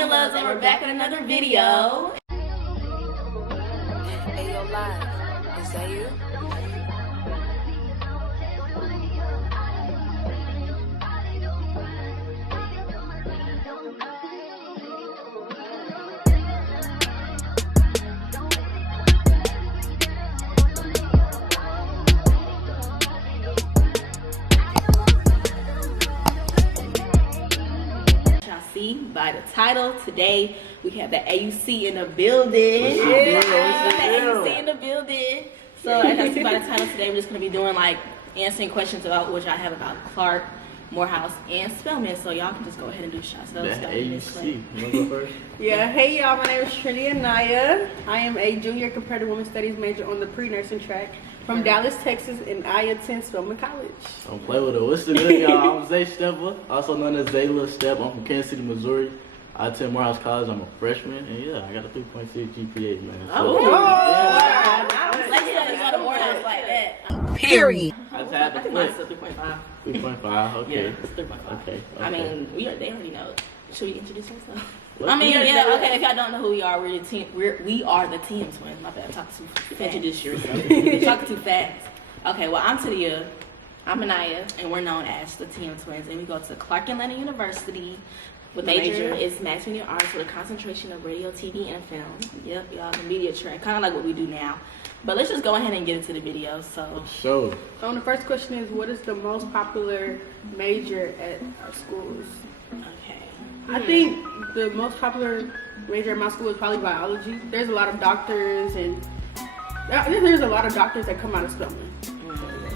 King Loves, and we're back with another video. Hey, yo, live. Is that you? By the title, today we have the AUC in the building. Yeah, AUC in the building. So as I see by the title today, we're just gonna be doing like answering questions about which I have about Clark, MoreHouse, and Spellman. So y'all can just go ahead and do shots. So The AUC. You wanna go first? Yeah, hey y'all, my name is Trinity Anaya. I am a junior comparative women's studies major on the pre-nursing track from Dallas, Texas, and I attend Spelman College. Don't play with it. What's the good, y'all? I'm Zay Stepper, also known as Zayla Step. I'm from Kansas City, Missouri. I attend MoreHouse College. I'm a freshman, and yeah, I got a 3.6 GPA, man. So, I don't like it. You got a MoreHouse like that. Period. I just had I to think mine's still 3.5. 3.5. Okay. Yeah, it's 3.5. Okay. I mean, they already know. Should we introduce ourselves? Let's I mean, do it. yeah, okay. If y'all don't know who we are, we are the Team Twins. My bad, I'm talking too fast. Introduce yourself. You're talking too fast. Okay, well, I'm Tadia. I'm Anaya, and we're known as the Team Twins. And we go to Clark Atlanta University. With major is mass media arts with a concentration of radio, TV, and film. Yep, y'all, the media trend, kind of like what we do now. But let's just go ahead and get into the video. So, So, The first question is, what is the most popular major at our schools? okay. I think the most popular major at my school is probably biology. There's a lot of doctors and there's a lot of doctors that come out of Spelman.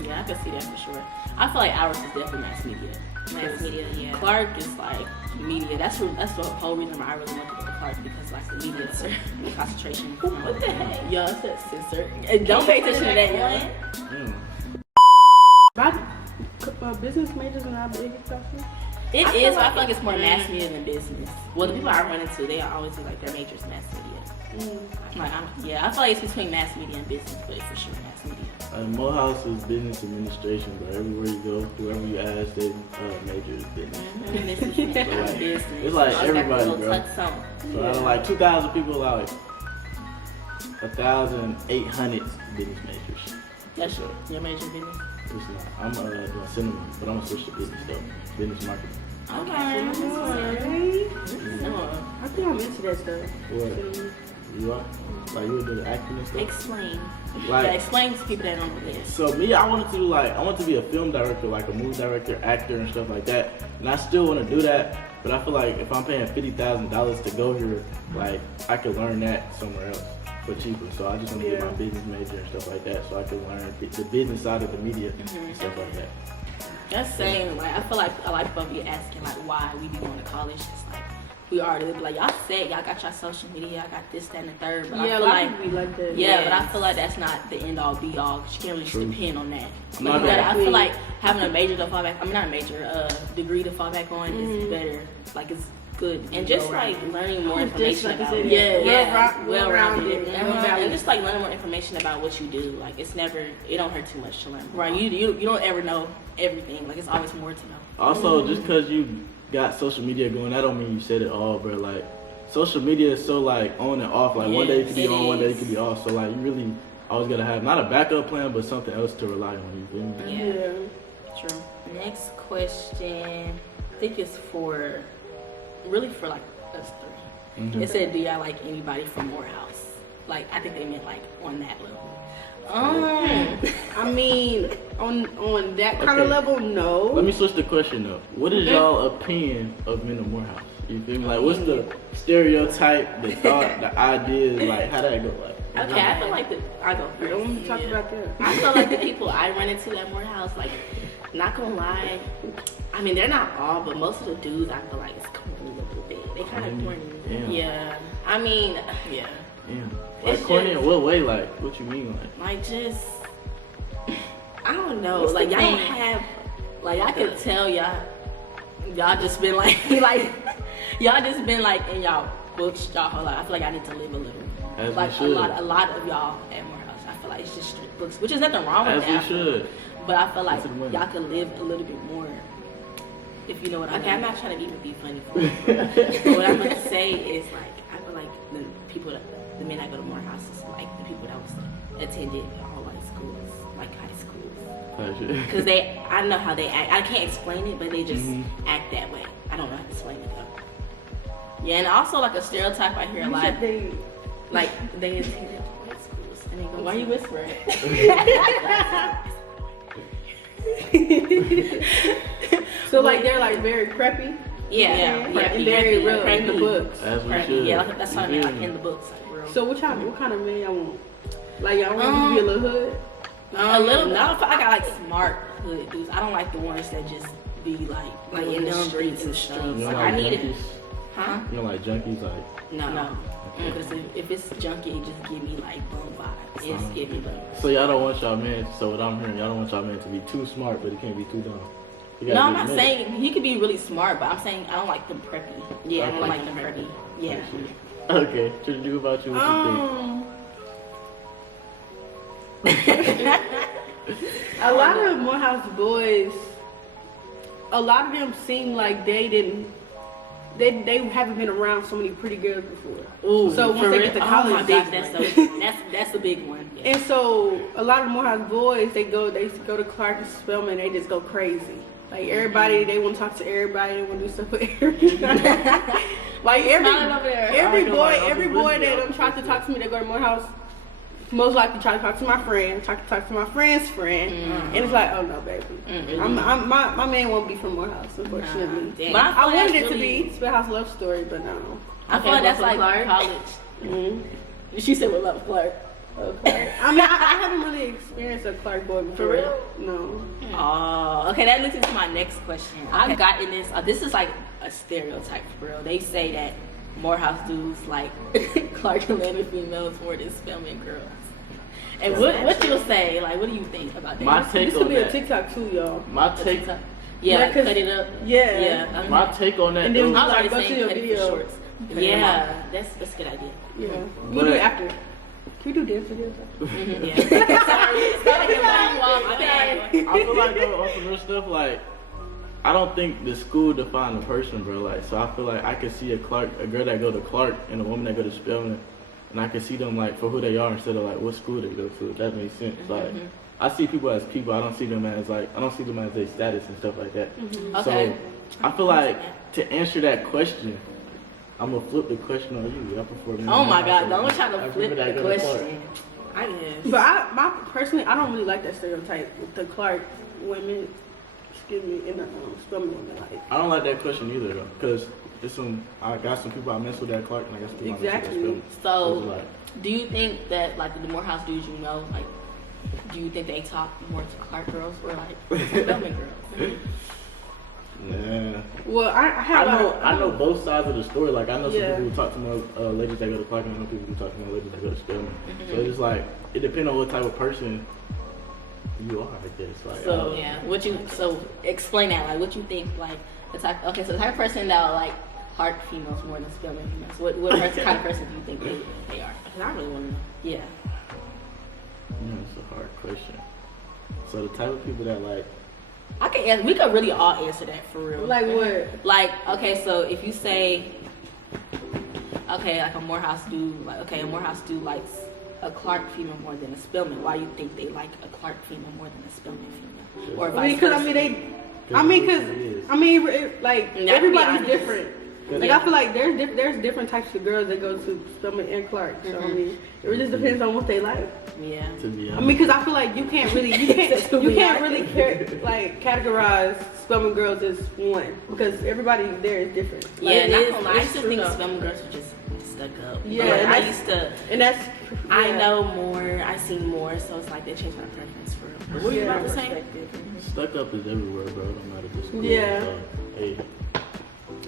Yeah, I can see that for sure. I feel like ours is definitely mass media. Mass media, yeah. Clark is like media. That's the whole reason why I really want to go to Clark, because like the media concentration. What the heck? Yo, it's that censor. And don't pay attention to that one. Business majors are not big stuff. It is, but I feel like it's more mass media than business. Well, the people I run into, they always do like their major is mass media. I feel like it's between mass media and business, but for sure mass media. MoreHouse is business administration, but everywhere you go, whoever you ask, they major is business. Business. It's like everybody, bro. So out of like 2,000 people, like 1,800 business majors. That's your major business? It's not. I'm doing cinema, but I'm gonna switch to business though. Business marketing. Okay. I think I'm into that stuff. What? You are? Like you would do the acting and stuff? Explain. Like, explain to people that don't know this. So me, I wanted to be a film director, like a movie director, actor, and stuff like that. And I still want to do that, but I feel like if I'm paying $50,000 to go here, like I could learn that somewhere else for cheaper. So I just want to get my business major and stuff like that, so I can learn the business side of the media and stuff like that. That's same. Like I feel like a lot of people be asking like why we be going to college. It's like we already be like, y'all said y'all got your social media, I got this, that, and the third. But I feel like we like that. but I feel like that's not the end all be all. You can't really just depend on that. My Like, bad. I feel like having a major to fall back. I mean, not a major, degree to fall back on is better. Like it's good, and just like learning more information like you about said, well-rounded, well-rounded. and just like learning more information about what you do. Like it don't hurt too much to learn. Right? You don't ever know everything. Like it's always more to know. Also, just because you got social media going, that don't mean you said it all, bro. Like social media is so like on and off. Like one day it could be on, one day it could be off. So like you really always gotta have not a backup plan, but something else to rely on. You feel me? Yeah. True. Next question, I think it's for like us three. It said, do y'all like anybody from MoreHouse? Like I think they meant like on that level. I mean, on that kind of level, no. Let me switch the question up. What is y'all opinion of men of MoreHouse? You feel me? Like, what's the stereotype, the thought, the ideas? Like, how that go? Like, Okay, I feel like I go first. Don't talk about that. I feel like the people I run into at MoreHouse, like, not gonna lie, I mean they're not all, but most of the dudes I feel like it's corny a little bit. They kind of corny. Yeah. I mean, yeah. Damn. Like corny in what way? Like, what you mean? Like just, I don't know. Like y'all don't have, like I could tell y'all just been like, y'all just been like in y'all books y'all whole life. I feel like I need to live a little. As like we should. a lot of y'all at MoreHouse, I feel like it's just strict books, which is nothing wrong with As that. we should. But I feel like y'all could live a little bit more, if you know what I mean. Okay, I'm not trying to even be funny. But what I'm gonna say attended all white schools, like high schools. Type shit. Because I know how they act. I can't explain it, but they just act that way. I don't know how to explain it though. Yeah, and also like a stereotype I hear a lot. Like they attended white schools and they go. Why are you whispering? So like they're like very preppy. Yeah. And very real in the books. As we should. Yeah, like, that's what I mean. Like in the books, like real. So what kind of man y'all want? Like y'all want to be a little hood? A little. No, I got like smart hood dudes. I don't like the ones that just be like in the streets and stuff. You Like don't I like need it. junkies? Huh? You don't like junkies? Like, No. Because if it's junky, it just give me like bum vibes. It's give me bum. so y'all don't want y'all men, so what I'm hearing, y'all don't want y'all men to be too smart, but he can't be too dumb. You No, gotta I'm be not the middle. saying he could be really smart, but I'm saying I don't like them preppy. Yeah, I don't like them preppy. Yeah. Okay, Trinity, what about you? What A lot of Morehouse boys, a lot of them seem like they haven't been around so many pretty girls before. Ooh, so once they get to college, oh my gosh, that's a big one. Yeah. And so a lot of Morehouse boys, they go to Clark and Spelman, they just go crazy. Like everybody, they want to talk to everybody, they want to do stuff with everybody. Like every boy that tried to talk to me, they go to Morehouse. Most likely try to talk to my friend, talk to my friend's friend, and it's like, oh no, baby, my man won't be from Morehouse, unfortunately. But I wanted it to be Spellhouse Love Story, but no. I feel like that's like college. She said, "We love Clark." Okay. I mean, I haven't really experienced a Clark boy before. For real? No. Oh, okay. That leads into my next question. I've gotten this. This is like a stereotype for real. They say that Morehouse dudes like Clark Atlanta females more than Spelman girls. And what you'll say? Like, what do you think about that? My take This could on be that. a TikTok too, y'all. My take. Yeah, like, 'cause- cut it up. Yeah. My take on that. And then though, I was already Go to saying your cut it for video. shorts. Yeah, that's a good idea. Yeah. But- We'll do it after. Can we do dance videos? Yeah. Sorry, it's not like a long walk. My bad. I feel like though, on some real stuff, like I don't think the school define a person, bro. Like, so I feel like I could see a girl that go to Clark and a woman that go to Spelman, and I can see them like for who they are instead of like what school they go to. If that makes sense. Like, I see people as people. I don't see them as their status and stuff like that. Okay. So I feel like to answer that question, I'm gonna flip the question on you. I prefer. Oh my God! Don't try to flip people that the go to Clark. question. I guess. But personally, I don't really like that stereotype with the Clark women. Excuse me, in the Spelman women. Like, I don't like that question either though, because I got some people I mess with at Clark and I got some people I mess with at Spelman. So, do you think that like the Morehouse dudes you know, like, do you think they talk more to Clark girls or like Spelman girls? Yeah. well, I know both sides of the story. Like I know some Yeah. people who talk to more ladies that go to Clark, and I know people who talk to more ladies that go to Spelman. So it's like it depends on what type of person you are, I guess. Like, So so explain that. Like, what you think? Like the type. Okay, so the type of person that will like Clark females more than Spelman females. What kind of person do you think they are? Because I really want to know. Yeah. It's a hard question. So the type of people that like. I can answer. We could really all answer that for real. like what? Like, okay, so if you say, okay, like a Morehouse dude, like, okay, a Morehouse dude likes a Clark female more than a Spelman. Why you think they like a Clark female more than a Spelman female? Or vice versa? Like be everybody's honest. different. Like I feel like there's different types of girls that go to Spelman and Clark. So I mean, it just depends on what they like. Yeah. To be I honest. mean, because I feel like you can't really categorize Spelman girls as one because everybody there is different. Like, Yeah, not it's- gonna lie. I it's used to true think though. Spelman girls were just stuck up. Yeah, But, like, and I that's- used to. And that's I yeah. know more. I seen more. So it's like they changed my preference for real. What were you about to say? Stuck up is everywhere, bro. No matter the school. Yeah. So, hey,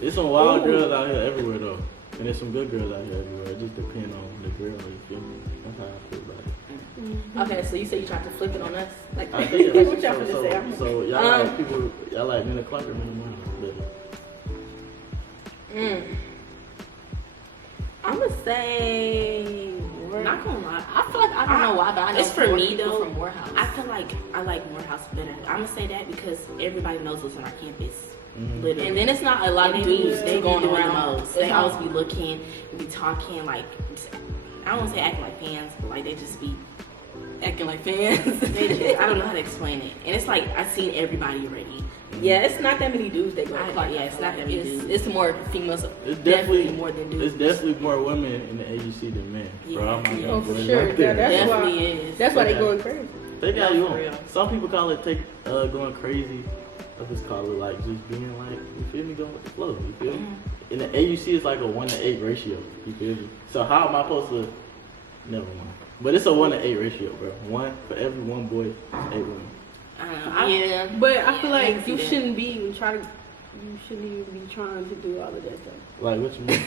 there's some wild girls out here everywhere though, and there's some good girls out here everywhere. It just depends on the girl. You feel me? That's how I feel about it. Okay, so you say you tried to flip it on us? Like, I think What y'all finna say? so y'all like people. Y'all like men of Clark or men of Morehouse? I'm gonna say. Not gonna lie. I feel like I don't know why, but I know It's for more me people though. from Morehouse. I feel like I like Morehouse better. I'm gonna say that because everybody knows what's on our campus. Literally. And then it's not a lot of And dudes they going be doing around. the most. It's They not- always be looking, be talking like I don't want to say acting like fans, but like they just be acting like fans. They just, I don't know how to explain it. And it's like I've seen everybody already. Yeah, it's not that many dudes that go to Clark. Yeah, it's not that many dudes. It's more females. It's definitely more than dudes. It's definitely more women in the AUC than men, bro. I'm not Yeah. gonna Oh, for put it sure. right there. That's Definitely why. is. That's why they Yeah. going crazy. They got Yeah, you for on. real. Some people call it going crazy. Others call it like just being like, you feel me, going with the flow. You feel me? In the AUC, it's like a 1-to-8 ratio. You feel me? So how am I supposed to? Never mind. But it's a 1-to-8 ratio, bro. One for every one boy, 8 women. I don't know. Yeah. But I feel I like can see you that. shouldn't be even trying to. You shouldn't even be trying to do all of that stuff. Like what you mean?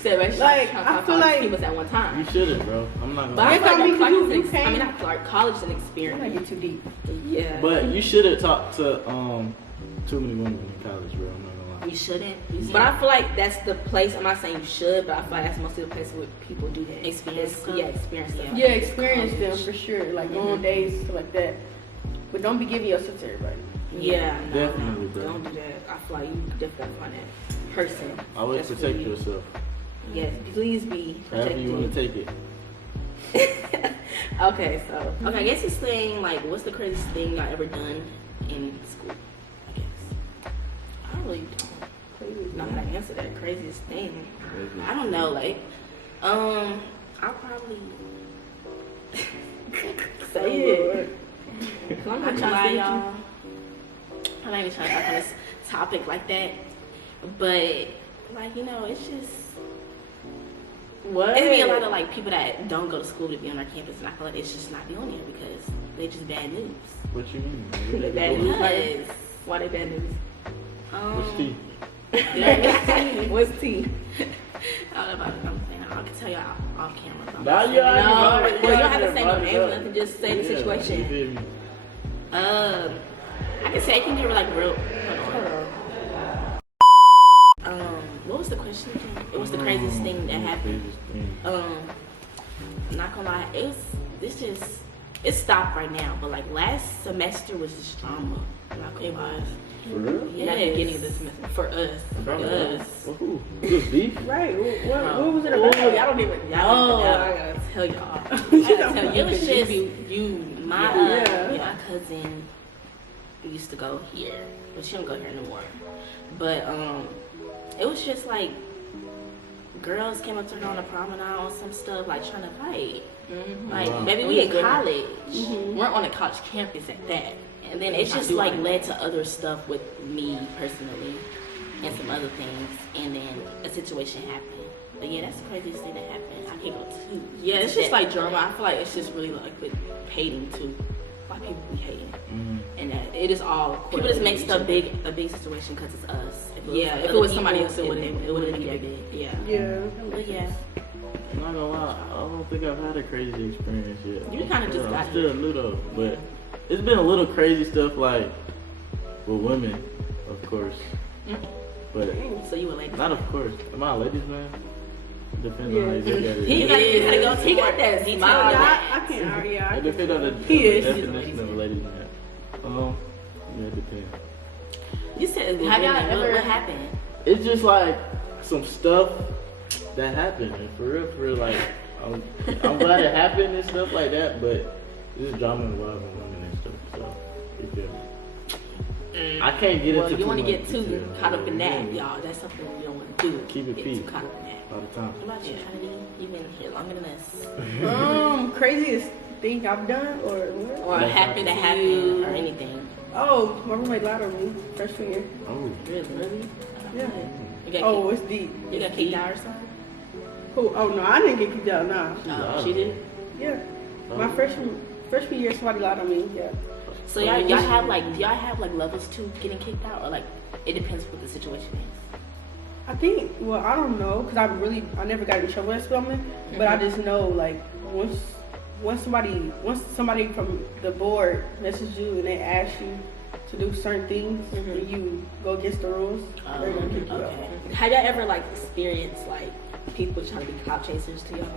Said, right, Like, I feel like- females at one time. You shouldn't, bro. I'm not But I gonna. feel like Yeah, Clark you is an can't- I mean, not Clark. College is an You're experience. not get too deep. Yeah. But you shouldn't talk to too many women in college, bro. I'm not gonna lie. You shouldn't. But I feel like that's the place. I'm not saying you should, but I feel like that's mostly the place where people do that. Experience stuff. Yeah, experience stuff. Yeah, experience them for sure. Like go on dates, stuff like that. But don't be giving yourself to everybody. Yeah, no, Definitely, no, bro. don't do that. I feel like you definitely find that person. Always That's protect really- yourself. Yes, please be However protected. you want to take it. Okay, so Okay, I guess this thing, like, what's the craziest thing y'all ever done in school? I guess. I really don't know how to answer that craziest thing. I don't know, like, I'll probably. Say it. I'm I'm not not trying to lie, trying y'all. I'm not even trying to talk on this topic like that, but like it's just What? it's be a lot of like people that don't go to school to be on our campus, and I feel like it's just not be on there because they just bad news. What you mean? They man? bad What news? Because Why they bad news? What's tea? What's tea? I don't know about I'm saying I can tell y'all off camera. but I'm Nah, just you saying- already No, brought it. well, you don't have to already say no brought it names or up. nothing, just say the Yeah, situation. you feel me? I can say I can give her like real. Hold on. What was the question again? It was the craziest thing that happened. Craziest thing. Not gonna lie, it stopped right now, but like last semester was just drama. I'm not gonna lie. For real? Yes. At the beginning of the semester for us. Bro, Yes. who? It was beef? Right. What Bro. was it Oh, about? y'all don't even know. Y'all don't I know. gotta tell y'all. I She gotta don't tell know. you. It was because just you. my Yeah. my cousin used to go here, but she don't go here no more. But it was just like girls came up to her on the promenade on some stuff, like trying to fight. Like Wow. maybe We we was in good. college. We're on a college campus at that. And then it's just like led to other stuff with me personally and some other things. And then a situation happened. But yeah, that's the craziest thing that happened. I can't go too. Yeah, it's into just that. like drama. I feel like it's just really like with hating too. Like people be hating, and that it is all People just make each stuff other. a big situation because it's us. If Yeah, if it other was somebody people, else, it wouldn't wouldn't be be that that big. Yeah. Yeah. But yeah. I'm not gonna lie, I don't think I've had a crazy experience yet. You kinda just got I'm still new though, but it's been a little crazy stuff like with women, of course. But So you were like, not of course. Am I a ladies man? Depends Yeah. on how you look at it. He You gotta go He got that detail. smile. Yeah, I can't argue. It depends on the He is. definition of a ladies man. Yeah, it depends. you said, Have y'all ever- what happened? It's just like some stuff that happened, and for real, like I'm glad it happened and stuff like that. But there's drama involved in women and stuff, so you feel me? I can't get Well, into you want to much get too detail, caught up in yeah, that, y'all. That's something you don't want to do. Keep it Get peace. too caught up in that. all the time. What about you, Trinity? You've been here longer than us. Craziest thing I've done or what? Or That happened to That happen happened or anything. Oh, my roommate lied on me freshman year. Oh, Really? Yeah. You got Oh, it's deep. you got kicked out or something? Who? Oh no, I didn't get kicked out. Nah. She did. Yeah. My freshman year, somebody lied on me. Yeah. So y'all have like levels to getting kicked out, or like it depends what the situation is. I think. Well, I don't know because I never got in trouble at Spelman, but I just know like once somebody from the board messages you and they ask you to do certain things and you go against the rules, they're gonna kick you out. Okay. Have y'all ever like experienced like people trying to be clout chasers to y'all?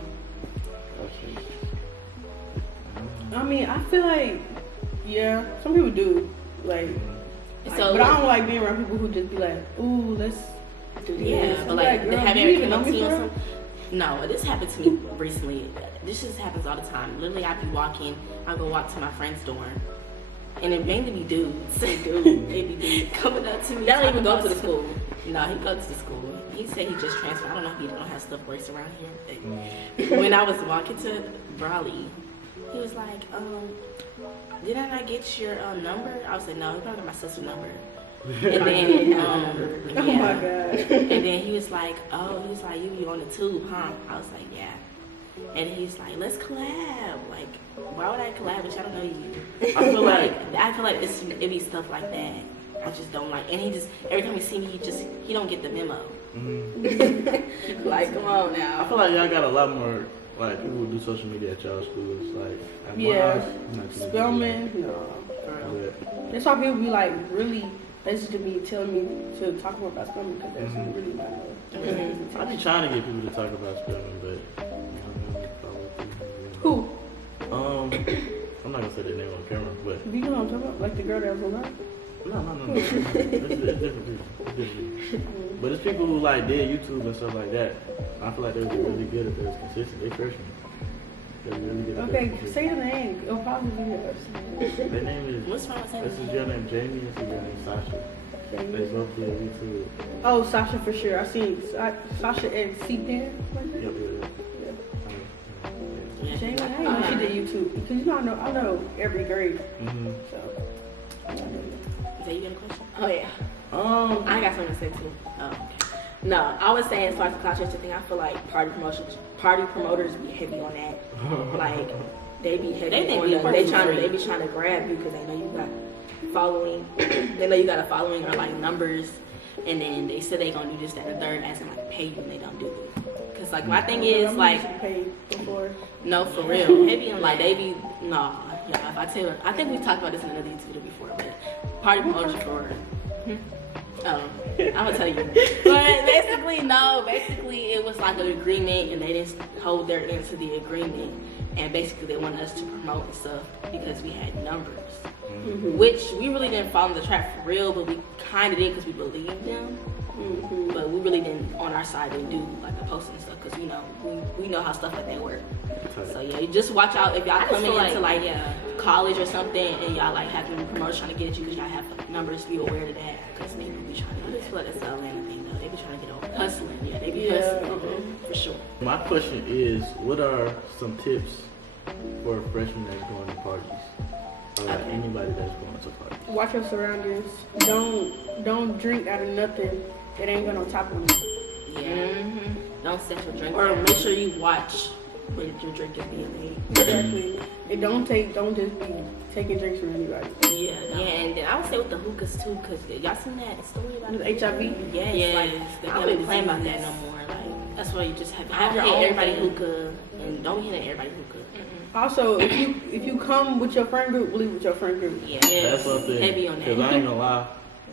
I mean, I feel like yeah, some people do like. So But I don't like being around people who just be like, ooh, let's do yeah, this. but I'm like girl, have you you ever even come know up to me you for on real? some? No, this happened to me recently. This just happens all the time. Literally, I'd be walking. I go walk to my friend's dorm, and it mainly be dudes. They be dudes coming up to me. They don't even go to the school. No, he goes to the school. He said he just transferred. I don't know if he don't have stuff works around here. When I was walking to Brawley, he was like, did I not get your number? I was like, no, he probably got my sister's number. And then, Oh my god. And then he was like, you on the tube, huh? I was like, yeah. And he's like, let's collab. Like, why would I collab with you? I don't know you. I feel like it be stuff like that. I just don't like. And he just, every time he see me, he don't get the memo. Like, come on now. I feel like y'all got a lot more like people who do social media at y'all schools. Like, at Yeah. MoreHouse, Spellman, no. but That's why people be like really messaging me, telling me to talk more about Spelman because that's really not I be trying to get people to talk about Spelman, but I don't know if I would. Who? I'm not gonna say their name on camera, but You know what I'm talking about? Like the girl that was on that? no. It's different people. But it's people who like did YouTube and stuff like that. I feel like they would be really good if they was consistent. They freshmen. They're really good at Okay, that. say the name. It'll probably be there. Their name is. What's wrong with saying This is your name Jamie. This is your name Sasha. They both did YouTube. Oh, Sasha for sure. I seen Sasha at C-Pen. Yep. Jamie, I didn't know she did YouTube because you know I know every grade. Mm-hmm. So. Is that you got a question? Oh yeah. I got something to say too. Oh, okay. No, I was saying as far as the cloud chasing thing, I feel like party promoters be heavy on that. Like they be heavy They on be that. They be trying to grab you because they know you got following. They know you got a following or like numbers, and then they say they gonna do this, that, and the third, as in like pay you, and they don't do it. Cause like my thing is like paid before. no, for real, heavy on like they be no. Yeah, if I tell her, I think we talked about this in another YouTube video before, but party promoters for. I'm gonna tell you. But basically, no. Basically, it was like an agreement, and they didn't hold their end to the agreement. And basically, they wanted us to promote and stuff because we had numbers, which we really didn't follow the trap for real, but we kind of did because we believed them. But we really didn't on our side didn't do like the posting and stuff because you know we know how stuff like that work. So yeah, you just watch out if y'all coming into like college or something and y'all like having promoters trying to get at you because y'all have like, numbers. Be aware of that because they be trying to. I just feel like that's the Atlanta thing though. They be trying to get over. Hustling, yeah, they be hustling for sure. My question is, what are some tips for a freshman that's going to parties? Or like anybody that's going to parties? Watch your surroundings. Don't drink out of nothing that ain't gonna top on you. Yeah. Don't set your drink. Or down. make sure you watch when your drink is being made. Exactly. And don't just be taking drinks from anybody. Yeah, no. Yeah, and then I would say with the hookahs too, cause y'all seen that story about With HIV. Yes, Yes, like they I can't don't be playing about diseases. that no more. Like That's why you just have have your hit own everybody thing. hookah and don't hit everybody hookah. Also, if you come with your friend group, leave with your friend group. Yeah, That's something. Heavy on that. Cause I ain't gonna lie,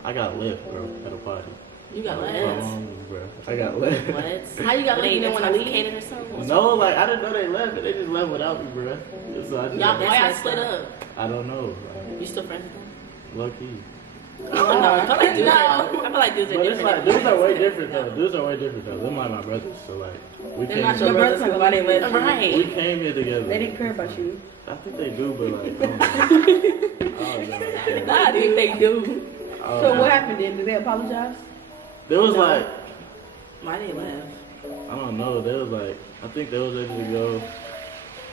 I got left, bro, at a party. You got What? left. Bro, I got left. What? How you got Were left? they You didn't want to leave? intoxicated or something? No, like I didn't know they left, but they just left without me, bro. So I just, Y'all, why y'all messed split up. up? I don't know, You still friends with them? low key. I don't know. I feel like dudes No. are, I feel like dudes are But it's different. like dudes are way different though. Dudes are way different though. Them like my brothers, so like we They're came. not your brothers. Like, why they left? We Right. came here together. They didn't care about you. I think they do, but like I don't know. I don't know. I think they do. So what happened then? Did they apologize? There was like Why they left? I don't know. They was like I think they was ready to go.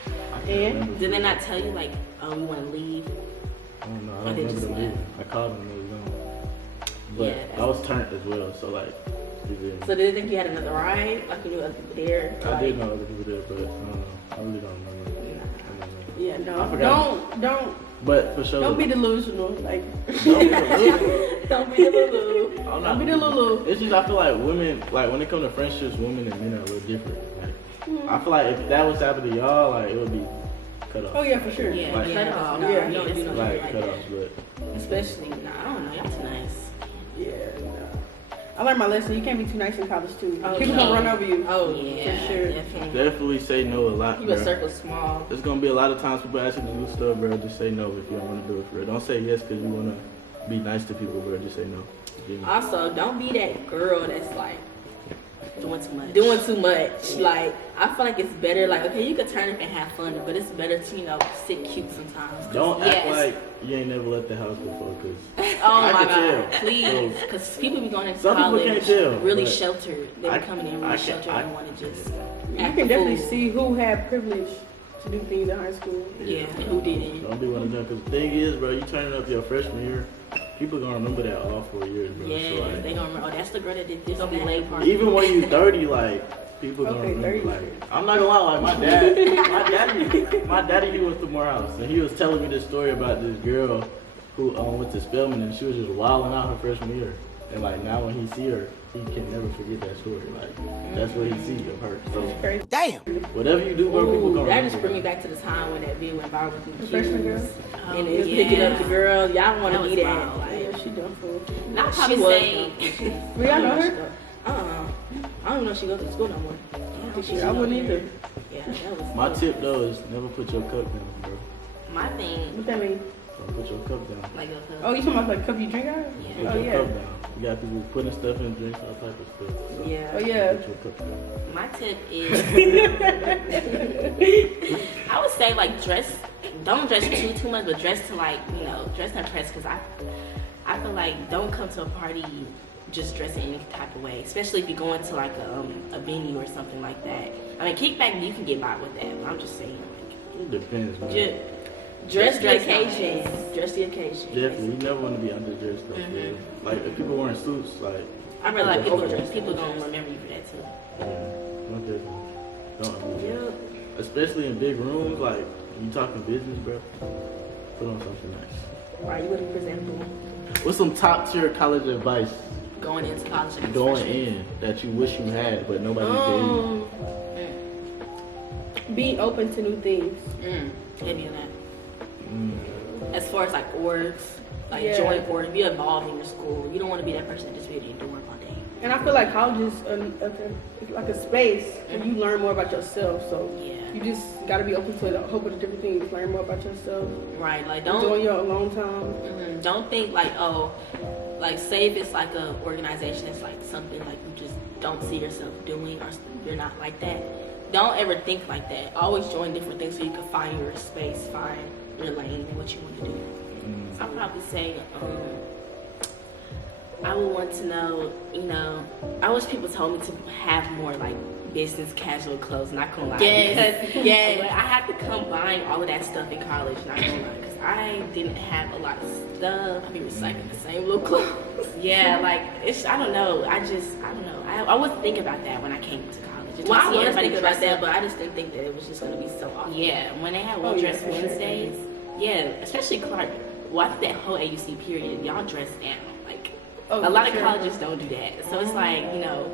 I can't And? remember. Did they not tell you like, oh, we want to leave? I don't know. I Or don't they remember just them left? leaving. I called them and they was gone. But Yeah, I was turned as well, so like you feel me? So did they think you had another ride? Like you knew other people there? I did know other people there, but I don't know. I really don't remember. I don't know. Yeah, I no. forgot. But for sure. Don't be delusional. Like Don't be delusional. Don't be the Lulu. I'm don't be the Lulu. It's just I feel like women, like when it comes to friendships, women and men are a little different. Like, I feel like if that was happening to y'all, like it would be cut off. Oh yeah, for sure. Yeah, Like, cut off. no, yeah. you don't do nothing Like like cut that. off, but Especially, Nah, I don't know. Y'all too nice. Yeah. No. I learned my lesson. You can't be too nice in college too. Oh, People no. gonna run over you. Oh, Yeah, For sure. definitely. definitely say no a lot. keep a Bro. circle small. There's gonna be a lot of times people ask you to do stuff, bro. Just say no if you don't want to do it for real. Don't say yes because you wanna be nice to people, bro. Just say no. You feel me? Also, don't be that girl that's like doing too much. Like, I feel like it's better, like, okay, you could turn up and have fun, but it's better to, you know, sit cute sometimes. Don't act like you ain't never left the house before, cause Oh my can God, tell. please, because people be going into Some people college can't tell, really but sheltered. They be coming in really sheltered and want to just You act can a definitely fool. see who had privilege to do things in high school. Yeah, and who didn't. Don't be one of them, cause the thing is, bro, you turning up your freshman year, people gonna remember that all 4 years, bro. Yeah, So, like, they gonna remember, oh, that's the girl that did this. Gonna be late party. even when you 30, like, people gonna Okay, remember. 30. Like, I'm not gonna lie, like my daddy, he went to MoreHouse, and he was telling me this story about this girl who went to Spelman, and she was just wilding out her freshman year. And like now, when he see her, he can never forget that story. Like that's what he see of her. So Crazy. Damn. whatever you do, bro, people Ooh, gonna that remember. just bring me back to the time when that video went viral with The the freshman girl? kids. Oh, And they was picking up the girl. Y'all want to That be was that. wild. Like, Yeah, she done for. I'll she probably was. say, We all know her? I don't even know if she goes to school no more. I don't think she I wouldn't either. Yeah, that was. My tip though is never put your cup down, bro. my thing, What that mean? Don't put your cup down. like, Oh, you talking about like cup you drink out of? Put Oh your yeah. cup down. You got people putting stuff in drinks, all type of stuff. So, Yeah. Oh yeah. Put your cup down. my tip is, I would say, like, don't dress too much, but dress to, like, you know, dress to impress, because I feel like don't come to a party just dress in any type of way, especially if you're going to, like, a venue or something like that. I mean, kickback, you can get by with that, but I'm just saying, like, It depends, man. Dress the Dress occasion. nice. Dress the occasion. Definitely, you never want to be underdressed though. Mhm. Like if people wearing suits, like I really like people Overdressed. gonna remember you for that, too. don't judge me. Don't underdress. Yep. Especially in big rooms, like you talking business, bro. Put on something nice. Right, you would be presentable. What's some top tier college advice Going into college and going freshman. in that you wish you had but nobody gave you? Be open to new things. Heavy on that. Mm. As far as, like, orgs, like, Yeah. join orgs, be involved in your school. You don't want to be that person that just be in the dorm all day. And I feel like college is like a space where you learn more about yourself. So Yeah. you just gotta be open to a whole bunch of different things. Learn more about yourself. Right, like, Enjoy don't your alone time. don't think like, oh, like, say if it's like a organization, it's like something like you just don't see yourself doing, or you're not like that. Don't ever think like that. Always join different things so you can find your space, find your lane and what you want to do. I'll probably say, I would want to know, you know, I wish people told me to have more like business casual clothes, not gonna lie. Yes, Because, yes. but I had to come buying all of that stuff in college, not gonna lie, because I didn't have a lot of stuff. I be recycling the same little clothes. Yeah, like, it's, I don't know. I don't know. I wasn't thinking about that when I came to college. Until Well, I see was everybody thinking about dressed that, up. but I just didn't think that it was just gonna be so awesome. Yeah, when they had Oh, Well yeah, Dress for sure. Wednesdays, yeah, especially Clark. Well, I think that whole AUC period, y'all dress down. Like, Oh, a lot for of sure. colleges don't do that. So it's like, you know,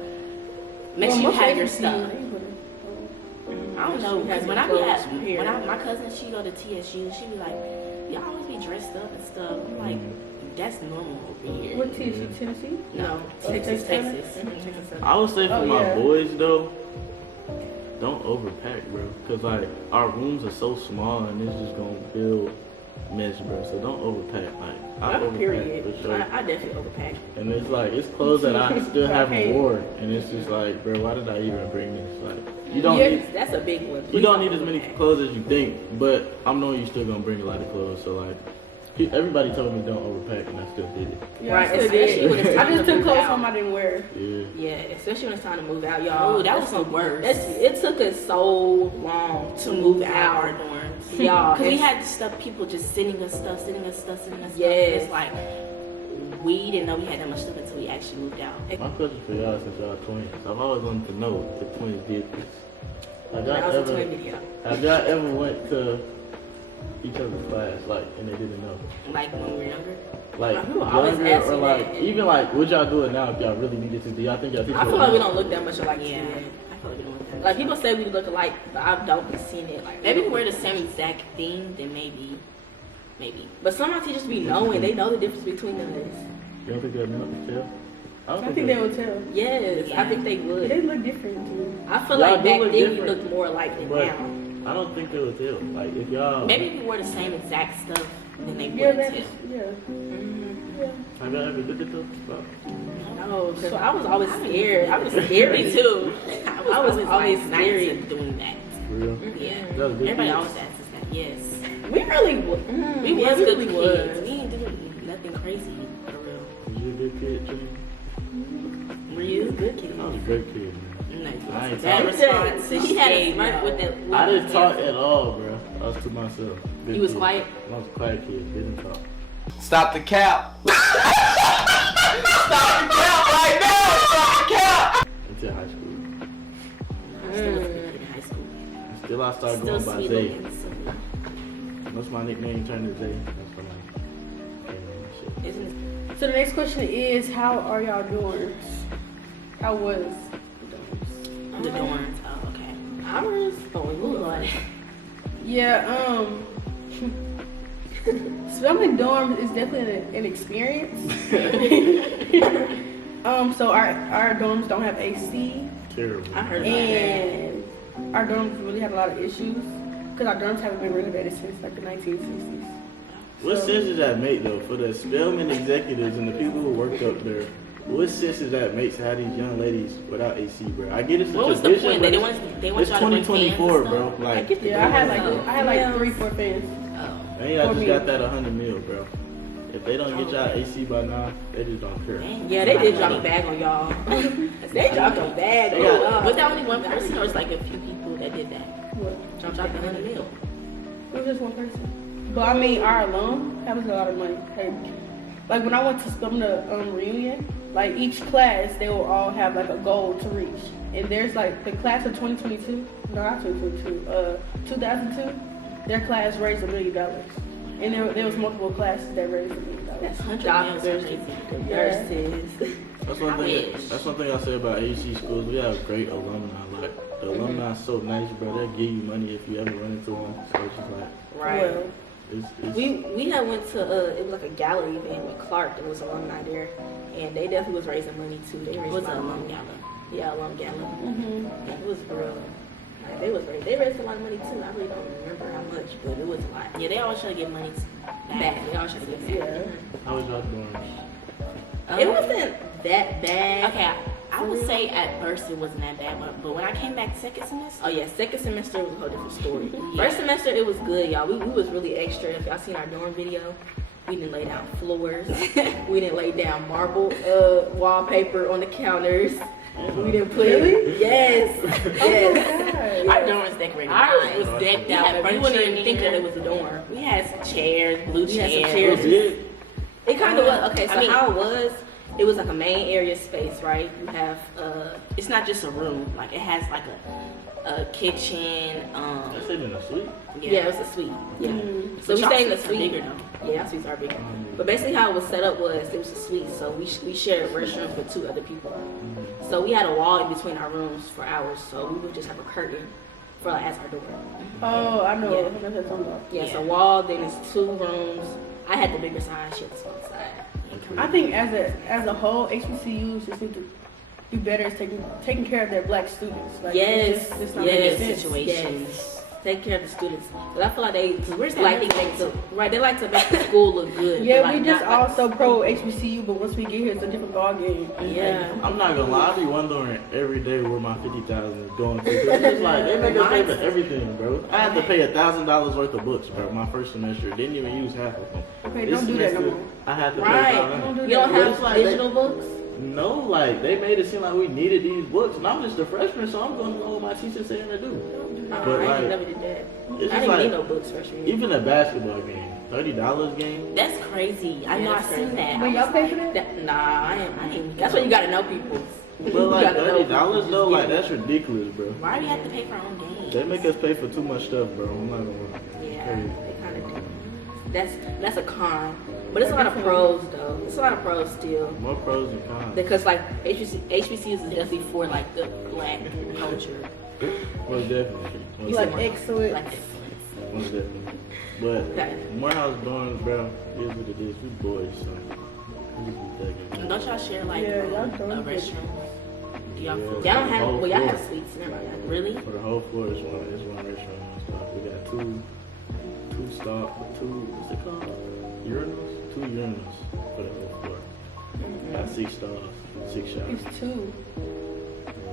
make Well, sure you most have your agencies, stuff. they would- I don't know, because when I be Clothes, at, period. my cousin, she go to TSU, she be like, y'all always be dressed up and stuff. I'm like, that's normal over here. What TSU, Tennessee? No, Oh, Texas. Mm-hmm. I would say for Oh, my yeah. boys though, don't overpack, bro. Cause like our rooms are so small and it's just gonna build mess, bro. So don't overpack. Like I overpack Period. for sure. I definitely overpack. And it's like it's clothes that I still haven't Okay. worn, and it's just like, bro, why did I even bring this? Like you don't Yeah. need That's a big one. you don't need as many clothes as you think, but I'm knowing you still gonna bring a lot of clothes. So like everybody told me don't overpack, and I still did it. Yeah, Right, I still especially did. when it's time I just to took move clothes out. home I didn't wear. Yeah. Yeah, especially when it's time to move out, y'all. Oh, that was That's the worst. It took us so long to move out our out. dorms. Y'all, Because we it's- had stuff, people just sending us stuff. Yes. It's like, we didn't know we had that much stuff until we actually moved out. My question for y'all, since y'all twins, I've always wanted to know if twins did this. Have That y'all was a twin ever, video. have y'all ever went to each other's class, like, and they didn't know? Like, when we were younger. Like, People always younger, ask or me like, that. even like, would y'all do it now if y'all really needed to? Do y'all think y'all teachers I feel would like we know? don't look that much alike. Yeah. Yeah. I feel like we don't want that. Like people say we look alike, but I don't be seeing it. Like Maybe if we wear the same exact thing, then maybe. But some of our teachers be knowing. They know the difference between us. You don't think they'll know? Tell? I think they would tell. Yes, Yeah. I think they would. They look different to me. I feel Y'all like do back look then we different. looked more alike than But now. I don't think they would tell. Like, if y'all. Maybe if we wore the same exact stuff, then they Yeah, wouldn't that's, tell. yeah. Have you ever did it though? No, because I was always scared. I was scary too. I was always scary doing that. For real? Yeah. That was good. Everybody always asks us that. Yes. We really was. We was good kids. Was. We ain't doing nothing crazy for real. Was you a good kid, Jimmy? Were you a good kid? I was a great kid, man. No, I ain't bad talk. response. See, he had a smirk with that. I didn't talk at all, bro. I was to myself. Good You was kid. quiet? I was a quiet kid. Didn't talk. Stop the cap. Stop the cap right now. Stop the cap. Until high school. I still was a good kid in high school. Still, I started Still going by sweet Zay. and silly. Once my nickname turned to Zay, that's when I came in and shit. Isn't it? So the next question is, how are y'all dorms? How was the dorms? The dorms. Oh, okay. Ours. Oh, we Ooh, Lord. Yeah, Spelman dorms is definitely an experience. So our dorms don't have AC, Terrible. I heard about that. and our dorms really have a lot of issues because our dorms haven't been renovated since like the 1960s. What So- sense does that make though for the Spellman executives and the people who worked up there? What sense does that make to have these young ladies without AC, bro? I get it's a What was the tradition, point? but They want it's y'all to bring fans and 2024, stuff? bro. Like, Yeah, I had like Yeah. 3-4 fans. Oh. and y'all for just me. got that 100 mil, bro. If they don't get y'all AC by now, they just don't care. Dang. Yeah, they did drop a bag on y'all. They dropped a bag on y'all. Was that only one person or was like a few people that did that? What? Dropped $100 million. It was just one person. But I mean, our alum, that was a lot of money. Like when I went to Spelman reunion, like each class, they will all have like a goal to reach. And there's like the class of 2022, no, not 2022, 2002, their class raised $1 million. And there was multiple classes that raised $1 million. That's $100 Doctors, million. nurses. That's one I thing. wish. That's one thing I say about AC schools. We have great alumni. Like the alumni is so nice, bro. They'll give you money if you ever run into one. So it's just like Right. Well, it's We had went to it was like a gala event with Clark. There was alumni there, and they definitely was raising money too. They raised What's a lot an of alum money. gala? Yeah, alum gala. mm-hmm. Yeah, it was real. Like, they raised a lot of money too. I really don't remember how much, but it was a lot. Yeah, they always try to get money back. They always try to get back. Yeah. how was y'all doing? It wasn't that bad. Okay, I would say at first it wasn't that bad, but when I came back second semester, Oh yeah, second semester was a whole different story. Yeah. First semester it was good, y'all. We was really extra. If y'all seen our dorm video, we didn't lay down floors. We didn't lay down marble wallpaper on the counters. We didn't put yes. Yes. our dorm was decorated. Ours nice. was decked We out. had But you wouldn't furniture even in think that there. it was a dorm. We had chairs, blue We had chairs. some Oh, chairs. did? It kind of was. Okay, so I mean- how it was like a main area space, right? You have It's not just a room. Like it has like a kitchen. That's even a suite. yeah, it was a suite. Yeah. Mm. So we y'all stayed in the suites are suite. bigger though. Yeah, our suites are bigger. But basically how it was set up was it was a suite, so we shared a restroom with 2 other people. So we had a wall in between our rooms for ours, so we would just have a curtain for like, as our door. Oh, I know. Yeah. I know what you're talking about. Yeah, it's Yeah. a wall, then it's 2 rooms. I had the bigger side, she had the small side. I think as a whole, HBCUs just need to do better at taking care of their black students. Like, Yes, it's not yes, making sense. situations. Yes. Take care of the students. But I feel like they Where's that like happening? they like to make the school look good. Yeah, but, we like, just not like- also pro HBCU, but once we get here, it's a different ballgame. Yeah. I'm not gonna lie, I be wondering every day where my 50,000 is going to. 'Cause it's just like they make us pay for everything, bro. I had to pay $1,000 worth of books, bro. My first semester, didn't even use half of them. Okay, This don't do that no semester, more. I had to pay Right. $500. Don't do You don't that. But it's have like they- digital books? No, like they made it seem like we needed these books, and I'm just a freshman, so I'm going to know what my teacher's saying to do. But I like, ain't never did that. it's I just didn't like need no books freshman year. even a basketball game, $30 game. That's crazy. I Yeah, know I that's seen crazy. that. Wait, y'all pay for that? Nah, I ain't. That's why you gotta know people. But You like gotta know $30 people. though, like that's ridiculous, bro. Why do we have to pay for our own games? They make us pay for too much stuff, bro. I'm not gonna lie. Yeah, Crazy. they kind of do. That's a con, but it's a lot of pros though. It's a lot of pros still. More pros than cons. Because like HBCUs is Definitely for like the black culture. Most definitely. Most Like definitely. excellence. Like excellence. Most definitely. But Okay. Morehouse dorms, bro, is what it is. We boys, so we just be thugging. And don't y'all share like Yeah, y'all a don't. restroom? Do y'all feel Y'all don't have. Whole Well, y'all floor. have suites. Never mind. really? For the whole floor is one restroom and stuff. We got two what's it called? Urinals? 2 urinals for the whole floor. Got 6 stalls, 6 showers. It's 2.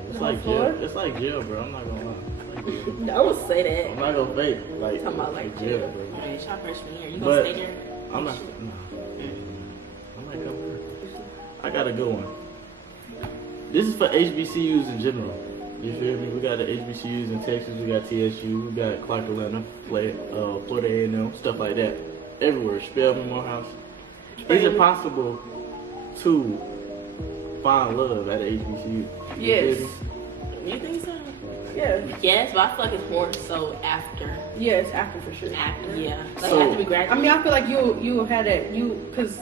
It's The like whole floor? jail. It's like jail, bro. I'm not gonna lie. It's like jail. I would say that. I'm not gonna fake. Like, Talking about it's like jail, jail. bro. Man, it's your freshman year. You But gonna stay there? I'm not. Nah. I might come here. I got a good one. This is for HBCUs in general. You feel me? We got the HBCUs in Texas. We got TSU. We got Clark Atlanta, Florida A&M, stuff like that. Everywhere. Spelman, MoreHouse. Is it possible to find love at an HBCU? You Yes. feel me? You think so? Yeah. Yes, but I feel like it's more so after. Yes, after for sure. After, yeah. Like So- after we graduate. I mean, I feel like you have that because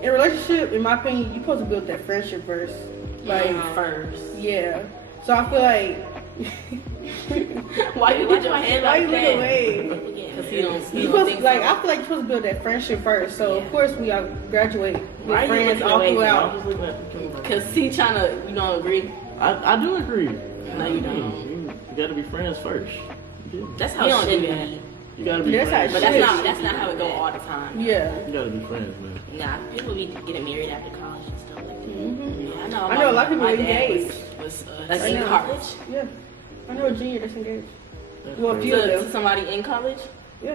in a relationship, in my opinion, you're supposed to build that friendship first. Like first. yeah. So I feel like Why you get your hand why like you look that? away? Because he don't. You He don't supposed think like so. I feel like you're supposed to build that friendship first. So Yeah. of course we all graduate with Why you friends looking all away, I'm throughout. just looking at the camera. Because he trying to, you don't agree. I do agree. No, you don't. You gotta be friends first. You That's how You it don't should do be. that. gotta be That's how friends. it But should. that's not how it go all the time. Yeah. You gotta be friends, man. Nah, people be getting married after college and stuff like that. Mhm. Yeah, I know a lot of people my dad engaged. Was Like I in know. college. Yeah. I know a junior that's engaged. That's Well, crazy. few of to them. somebody in college. Yeah.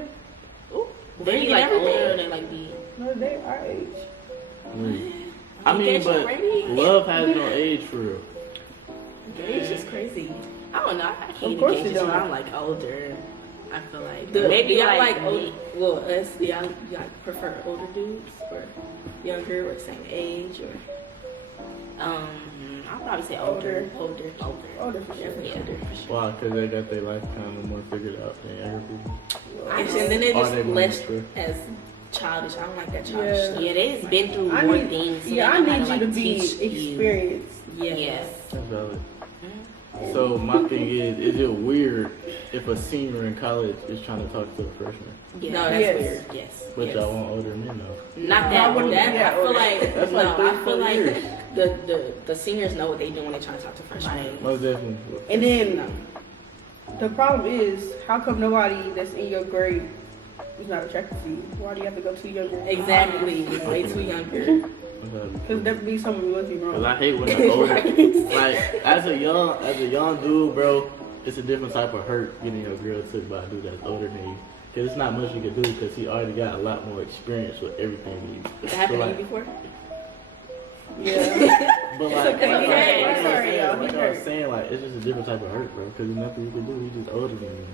Ooh, They they get be like everything. older. They like be. No, they our age. I mean, Engagement but ready? love has no age for real. It's just crazy. I don't know. I can't Of course engage you until don't. I'm like older. I feel like Maybe y'all like old. Well, us, y'all prefer older dudes or younger or same age or. I'll probably say older. Older. Older for sure. Yeah, older for sure. Why? Because they got their life kind of more figured out than younger people. And then they're Are just they more less mature? as childish. I don't like that childish Yeah. stuff. Yeah, they just been through I more need, things. So yeah, they I know how need you like, to be teach you. experienced. Yes. That's valid. So my thing is it weird if a senior in college is trying to talk to a freshman? Yeah. No, that's Yes. weird. Yes. But yes. y'all want older men though. Not No, I that one. wouldn't That be that I feel old. like That's no. like I feel 34 like years. the seniors know what they do when they try to talk to freshmen. Most definitely. And then the problem is, how come nobody that's in your grade is not attracted to you? Why do you have to go too younger? Exactly. Way too younger. Because that would be something must be Cause wrong. I hate when the older, like as a young dude, bro, it's a different type of hurt getting your girl took by a dude that's older than you. Cause it's not much you can do because he already got a lot more experience with everything than you. That happened So, to like, you before? Yeah. But like, okay. like, Okay. like, I'm sorry, y'all. like He I was hurt. saying, like it's just a different type of hurt, bro. Cause there's nothing you can do. He's just older than you.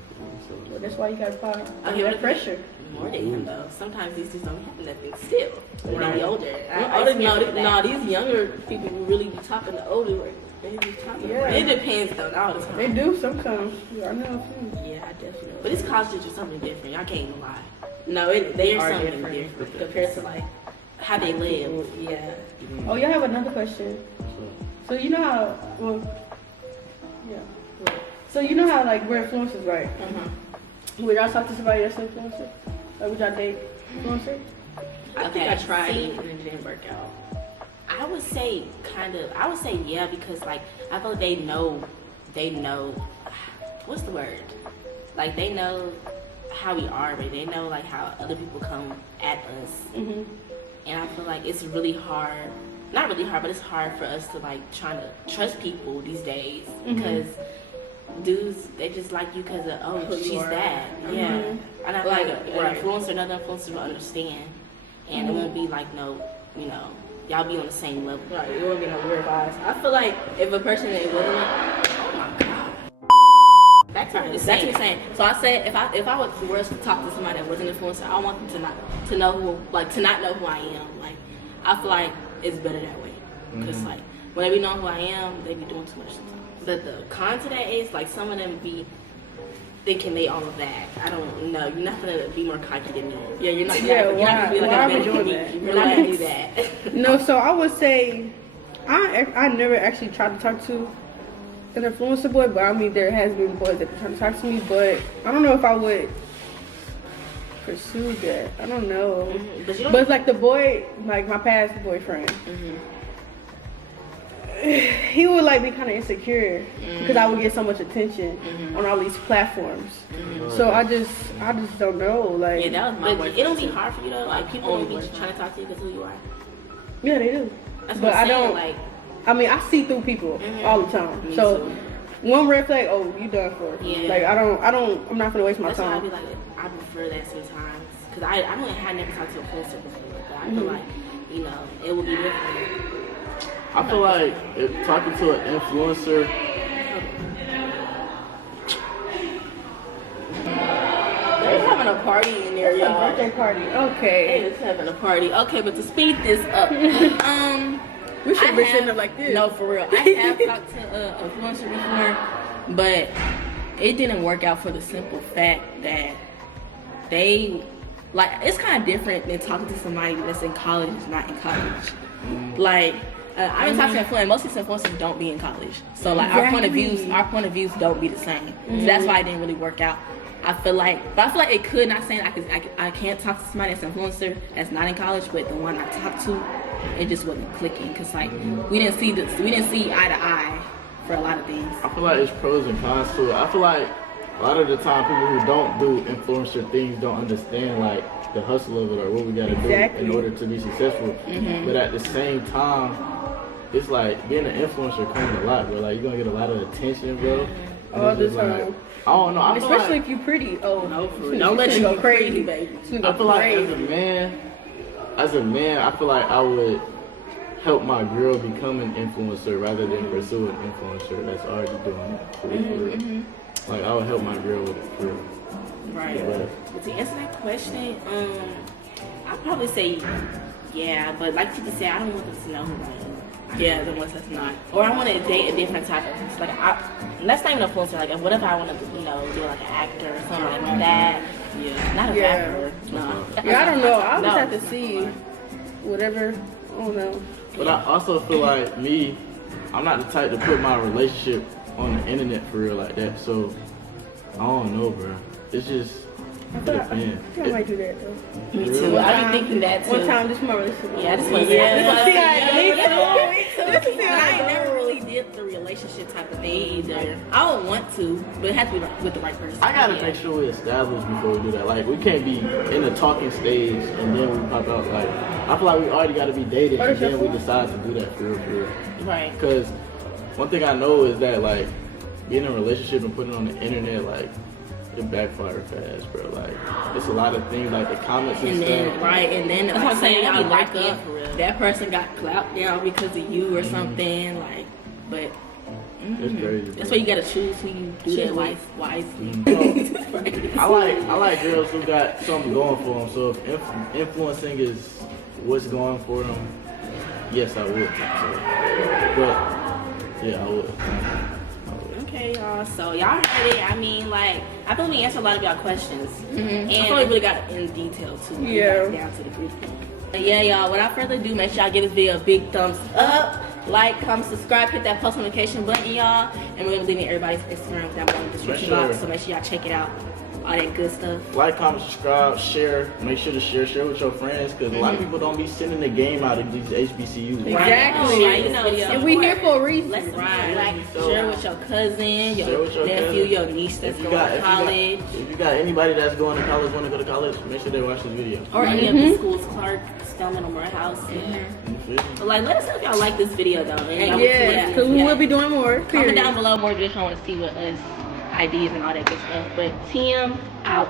So Well, that's why you got to find Okay, that but- pressure. More than him though. Sometimes these dudes don't have nothing still. When Right. they older. I No, these younger people who really be talking to older. They be talking. Yeah. It depends though. Not all the time. They do sometimes. I know a few. Yeah, I definitely. But it's colleges are something different. Y'all can't even lie. No, they They're are something different. different compared to like how they live. Yeah. Oh, y'all have another question. So you know how, well, yeah. So you know how like we're influencers, right? Would y'all talk to somebody that's an influencer? Like would y'all date influencer? I think I Okay, tried see- it and it didn't work out. I would say I would say yeah because like I feel like they know what's the word? Like they know how we are, but they know like how other people come at us. Mm-hmm. And I feel like it's really hard, not really hard, but it's hard for us to like trying to trust people these days because dudes, they just like you because of, oh, Who you she's are. that. Yeah. And I feel Like, like an right. influencer, another influencer will understand. And it won't be like no, you know, y'all be on the same level. Right, it wouldn't be no weird vibes. I feel like if a person it wasn't, Oh my God. Back to what you're that's what saying. you're saying. So I said if I was to talk to somebody that wasn't an influencer, I want them to not know who I am. Like I feel like it's better that way because like when they be knowing who I am, they be doing too much sometimes. But the con to that is like some of them be thinking they all of that. I don't know. You're not gonna be more cocky than me. Yeah, you're not. Yeah, you're not gonna be like why a are we better doing than me. that? You're not gonna do that. No, so I would say I never actually tried to talk to an influencer boy, but I mean there has been boys that try to talk to me, but I don't know if I would pursue that. I don't know. But you don't. But like the boy, like my past boyfriend, he would like be kind of insecure because I would get so much attention on all these platforms. So I just don't know. Like, Yeah, that was my boyfriend. It don't be hard for you though. Like people don't be trying to talk to you because who you are. yeah, they do. That's But what I'm I saying. don't. Like, I mean, I see through people all the time. Me So too. one red flag, oh, you done for. Yeah. Like I'm not gonna waste my that's why I time. be like, I prefer that sometimes because I never talked to a influencer before, but I feel like you know it would be different. I feel like if talking to an influencer, They're having a party in there, y'all. Birthday party. They Okay. is having a party. Okay, but to speed this up, We should I be have- sitting up like this. No, for real. I have talked to an influencer before, but it didn't work out for the simple fact that they, like, it's kind of different than talking to somebody that's in college that's not in college. Like, I've been talking to influencers. Most of these influencers don't be in college, so like our point of views don't be the same. So that's why it didn't really work out. I feel like it could. Not saying I can't talk to somebody that's an influencer that's not in college, but the one I talked to, it just wasn't clicking because like we didn't see eye to eye for a lot of things. I feel like it's pros and cons to it. I feel like a lot of the time people who don't do influencer things don't understand like the hustle of it or what we gotta do in order to be successful. But at the same time, it's like being an influencer comes with a lot, bro. Like you're gonna get a lot of attention, bro. And All it's the just like, time. I don't know. I feel Especially like, if you pretty. Oh No, for real. Don't Don't let you go be crazy, pretty, baby. I feel like as a man, I feel like I would help my girl become an influencer rather than pursue an influencer that's already doing it. For real. Like I would help my girl with it. For real. Right. But But to answer that question, I'd probably say yeah, but like you said, I don't want them to know who I am. Yeah, the ones that's not. Or I want to date a different type of like that's not even influencer. Like what if I want to do like an actor or something like that? Yeah. Not a Yeah. rapper. No. Yeah, I don't know. I just No. have to see whatever. I don't know. But I also feel like I'm not the type to put my relationship on the internet for real like that. So I don't know, bro. It's just I it thought I depends. think I might do that though. Me Really? too. I be thinking that too. One time, just my relationship. Yeah, I just want to Yeah. See how it Me goes. too. I ain't never really did the relationship type of thing either. I would want to, but it has to be with the right person. I gotta make sure we establish before we do that. Like we can't be in the talking stage and then we pop out. Like I feel like we already gotta be dated and then we decide to do that for real. Right. Because one thing I know is that like being in a relationship and putting it on the internet, like it backfire fast, bro. Like it's a lot of things like the comments and And then, stuff. right, and then That's what I'm saying, y'all I be like locked in up, for real. that person got clapped down because of you or something, like, but It's crazy. that's bro. why you gotta choose who you do that with wisely. So, I like girls who got something going for them. So if influencing is what's going for them, yes, I would. But yeah, I would. Okay, y'all. So y'all heard it. I mean, like, I think we answered a lot of y'all questions. And I And probably really got in detail too. We Yeah. got down to the group. But yeah, y'all, without further ado, make sure y'all give this video a big thumbs up. Like, comment, subscribe, hit that post notification button, y'all. And we're gonna be leaving everybody's Instagram down below in the description Make sure. box. So make sure y'all check it out. All that good stuff. Like, comment, subscribe, share. Make sure to share with your friends because a lot of people don't be sending the game out of these HBCUs. Exactly. Right, you know, And we here for a reason. Let's Right. like, Share with your cousin, Share your with your nephew, cousin. your niece that's going to college. If you got anybody that's going to college, want to go to college, make sure they watch this video. or any of the schools, Clark, Spelman, or MoreHouse. You feel me? But like, let us know if y'all like this video though. And y'all Yes, want to because we will be doing more. Comment Period. down below more if you want to see what us ideas and all that good stuff. But Tim out.